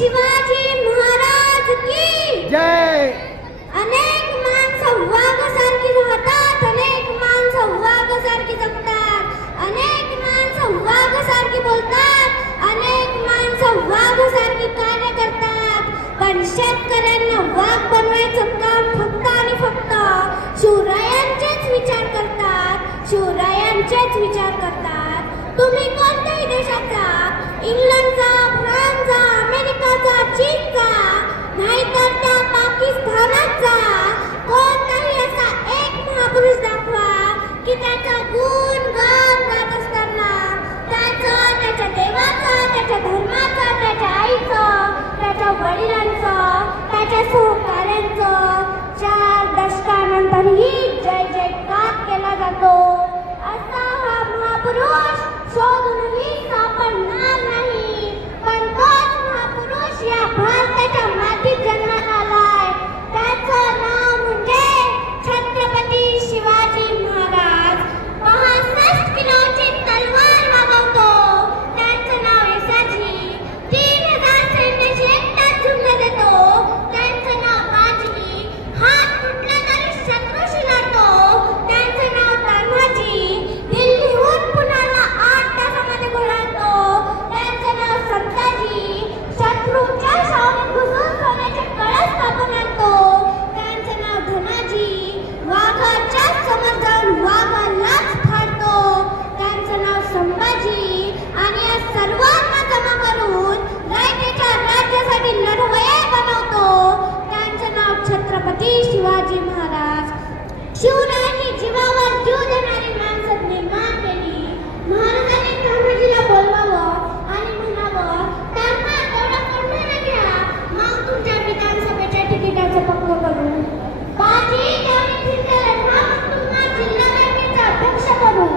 शिवाजी महाराज की जय. अनेक माणसं वाघासारखी राहतात, अनेक माणसं वाघासारखी जगतात, अनेक माणसं वाघासारखी बोलतात, अनेक माणसं वाघासारखी कार्य करतात. पण शेतकऱ्यांना वाघ बनवायचं काम फक्त आणि फक्त शिवरायांचेच विचार करतात, शिवरायांचेच विचार करतात. तुम्ही कोणत्याही देशाचा, इंग्लंडचा, फ्रान्सचा, अमेरिकाचा, चीनचा, नाहीतर त्या पाकिस्तानाचा कोणताही असा एक महापुरुष दाखवा की त्याचा गुण गान गात असताना त्याचं, त्याच्या देवाचं, त्याच्या धर्माचं, त्याच्या आईचं, त्याच्या वडिलांचं, त्याच्या सहकाऱ्यांचं 4 दशकानंतरही जय जयकार केला जातो. असा हा महापुरुष शोधूनही सापडणार नाही. पण तोच महापुरुष या भारताच्या मातीत जन्माला आलाय. त्याचं नाव म्हणजे छत्रपती शिवाजी महाराज. 65 किलोची तलवार वागवतो. त्यांचं नाव येसाजी. 3000 सैन्याची एकटाच झुंज देतो. त्यांचं नाव बाजी. हात तुटला तरी शत्रूशी लढतो. त्यांचं नाव तान्हाजी. दिल्लीहून पुण्याला 8 तासामध्ये घोळतो. त्यांचं नाव संताजी. शत्रूच्या शाळेत घुसून सोन्याचे कळस कापून आणतो. त्यांचं नाव धनाजी. वाघाच्या समोर जाऊन वाघालाच फाडतो. त्यांचं नाव संभाजी. आणि या सर्वांना जमा करून रायतेच्या राज्यासाठी लढवये बनवतो. त्यांचं नाव छत्रपती शिवाजी महाराज. शिवरायांनी जीवावर जीव देणारी माणसं निर्माण केली. महाराजांनी तान्हाजीला बोलवावं आणि म्हणावं, तान्हा तेवढा पंधरा घ्या, मग तुमच्या विधानसभेच्या तिकिटाचं पक्क करू. बाजी तेवढी फिरते लढवा, मग तुम्हा जिल्हा बँकेचा अध्यक्ष करू.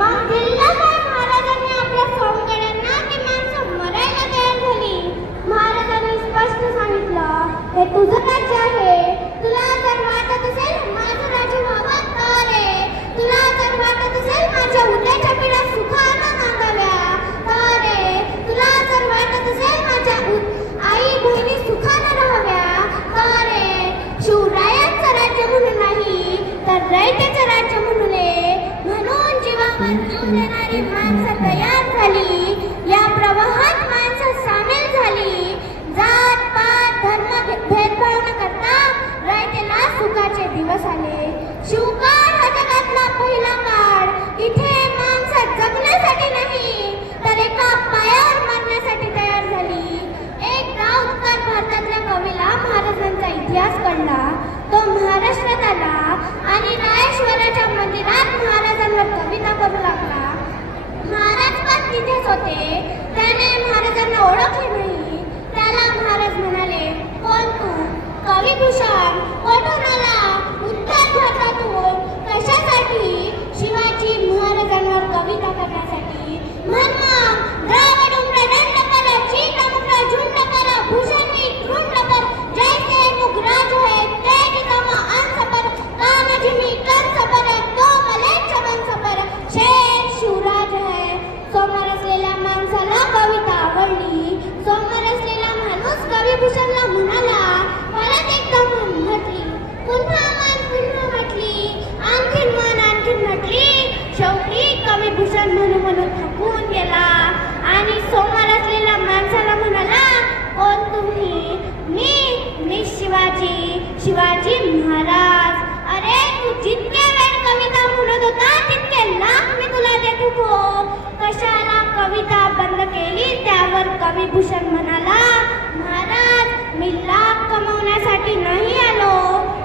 मग जिल्हा साहेब महाराजांनी आपल्या सौंदर्यांना ती माणसं मरायला तयार झाली. महाराजांनी स्पष्ट सांगितलं, हे तुझं राज्य आहे. तुला जर वाटत असेल माझं राज्य व्हावं तर रे. तुला जर वाटत असेल माझ्या उद्याच्या पिढ्या सुखानं नांदाव्या तर रे. तुला जर वाटत असेल माझ्या आई बहिणी सुखानं राहाव्या तर रे. शिवरायांचं राज्य म्हणून नाही तर रयतेचं राज्य म्हणून आहे. म्हणून जीवावर जीव देणारी माणसं तयार झाली. या प्रवाहात माणसं सामील झाली. जात पात धर्म भेदभाव न करता रयतेला सुखाचे दिवस आले. शिवकाळ हा जगातला पहिला काळ. इथे माणसं जगण्यासाठी नाही तर एका पायावर मरण्यासाठी तयार झाली. एक गाव उत्तर भारतातल्या कवीला महाराजांचा इतिहास कळला. तो महाराष्ट्रात आला आणि रायश्वराच्या मंदिरात महाराजांवर कविता करू लागला. महाराज पण तिथेच होते. त्याने महाराजांना ओळखले नाही. त्याला महाराज म्हणाले, कोण तू? कविभूषण. कुठून आला? उत्तर भारतातून. कशासाठी? शिवाजी महाराजांवर कविता करण्यासाठी. म्हण मग, द्राविड उमरा दंड कर, चीट मुद्रा झुंड कर, भूषण मी धृंड कर, जैसे मुगराज है तेज कम अंस पर, कामज मी कंस पर, तो मले चमन सपर, शेर शिवराज है. समोर असलेल्या माणसाला कविता आवडली. समोर असलेला माणूस कविभूषणला म्हणाला, परत एकदा म्हटली, पुन्हा म्हटली, आणखीन म्हटली. शेवटी कविभूषण म्हणून थकून गेला आणि समोर असलेल्या माणसाला म्हणाला, कोण तुम्ही? मी शिवाजी महाराज. अरे तू जितके वेळ कविता म्हणत होता तितके लाख मी तुला देत होतो. कशाला कविता बंद केली? त्यावर कविभूषण म्हणाला, महाराज मी लाख कमवण्यासाठी नाही आलो.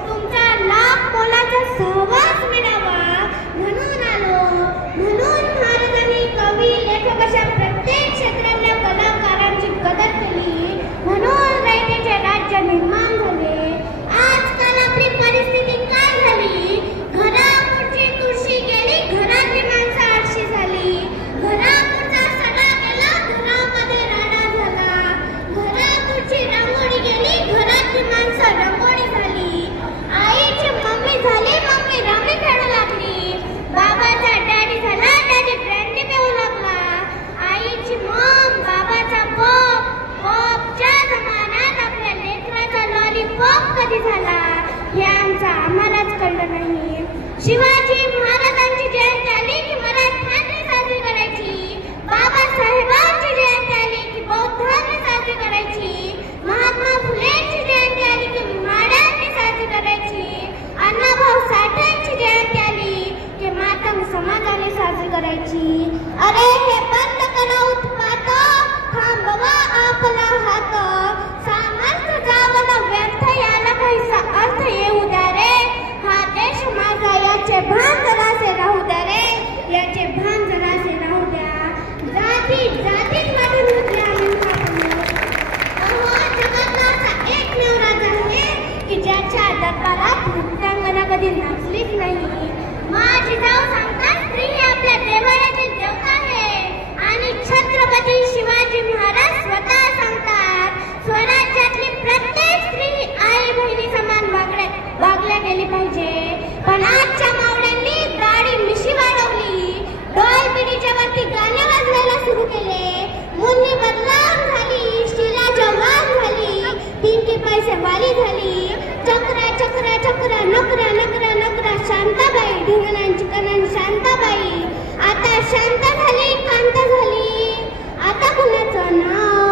तुमचा लाख मोलाचा सहवास मिळावा म्हणून आलो. म्हणून महाराजांनी कवी लेखक अशा प्रत्येक क्षेत्रातल्या कलाकारांची कदर केली. म्हणून रयतेचे राज्य निर्माण झाले. आजकाल आपली परिस्थिती काय झाली? घरापुढची तुळशी गेली, घरातली माणसं आळशी झाली. घरापुढचा सडा गेला, घरामध्ये राडा झाला. घरापुढची रांगोळी गेली, घरातली माणसं रंगोळी झाली. आईची मम्मी झाली, मम्मी रमी शिवाजी महाराजांची जयंती आली की मराठ्यांनी साजरी करायची. बाबासाहेबांची जयंती आली की बौद्धांनी साजरी करायची. महात्मा फुलेंची जयंती आली की माड्यांनी साजरी करायची. अण्णाभाऊ साठेंची जयंती आली की मातंग समाजाने साजरी करायची. अरे हे बंद करा उत्पात, थांबवा आपला हात. सामर्थ्य जावं न व्यर्थ, याला काहीसा अर्थ येऊ द्या रे. हा देश माझा, याचे भान जरासे राहू द्या रे. याचे भान जरासे राहू द्या. जाती जातीत वाटून घेतले आम्ही जगातला असा एकमेव राजा आहे की ज्याच्या दरबारात नृत्यांगना कधी नाचलीच नाही. माझी जाऊ सांगतात स्त्री ही आपल्या देवाऱ्यातील देवता आहे. आणि छत्रपती शिवाजी महाराज स्वतः सांगतात स्वराज्यातली प्रत्येक स्त्री ही आई बहिणी समान वागल्या गेली पाहिजे. पण आजच्या मावळ्यांनी दाढी मिशी वाढवली, डोल पिढीच्या वरती गाणे वाजवायला सुरू केले. मुन्नी बदनाम झाली, शीला जवान झाली, पिंकी पैसे वाली झाली. चक्रा चक्रा चक्रा नकरा नकरा नकरा शांताबाई, ढिंगणांची कणान शांताबाई. आता शांत झाली, कांत झाली. आता कुणाचं नाव?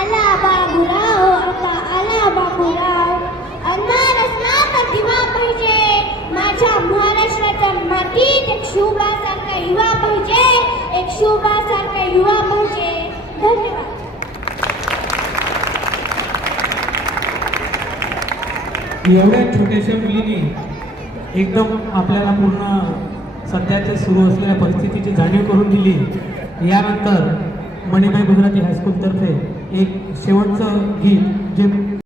आला बाबूराव, आता आला बाबूराव. अंधार असला तर दिवा पाहिजे. माझ्या महाराष्ट्राच्या मातीत एक शिवबासारखा युवा पाहिजे, एक शिवबासारखा युवा पाहिजे. धन्यवाद. एवढ्या छोट्याशा मुलीने एकदम आपल्याला पूर्ण सध्याच्या सुरू असलेल्या परिस्थितीची जाणीव करून दिली. यानंतर मणिबाई गुजराती हायस्कूलतर्फे एक शेवटचं गीत जे